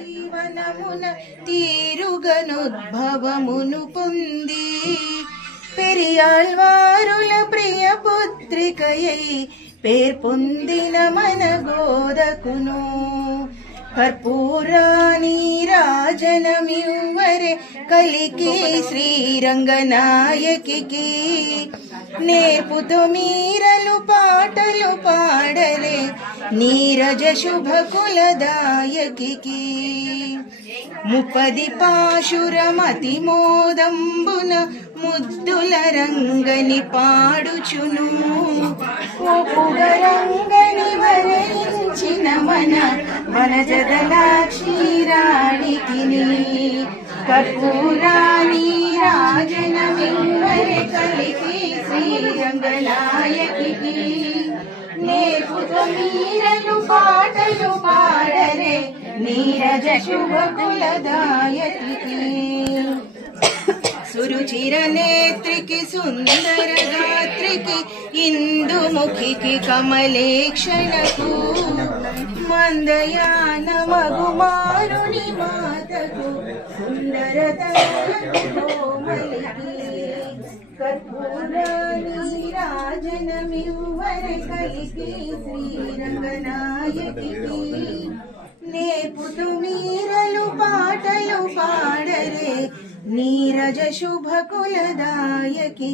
జీవనమున తీరుగనుద్భవమును పొంది పెరియాళ్వారుల ప్రియ పుత్రికయై పేర్పొందిన మన గోదకును. కర్పూరాని రాజనమివ్వరే కలికి శ్రీరంగనాయకి నేర్పుతో మీరలు పా నీరజ శుభ కులదాయకికి ముపది పాశురమతి మోదంబున ముద్దుల రంగని పాడుచును. రంగని వరించిన మన మన జగలాక్షీరాణికి కర్పూరాణి రాజనమివ్వరి కలికి శ్రీరంగనాయకి నేర్పుతో మీరలు పాటలు పాడరే నీరజ శుభ కులదాయకి సురుచిర నేత్రికి సుందర గాత్రికి ఇందుముఖికి కమలేక్షణకు. మందయాన మగుమారుని మాతకు సుందర కర్పూరాని రాజనమివ్వర కలికి శ్రీరంగనాయకి నేర్పుతు మీరలు పాటలు పాడరే నీరజ శుభ కులదాయకి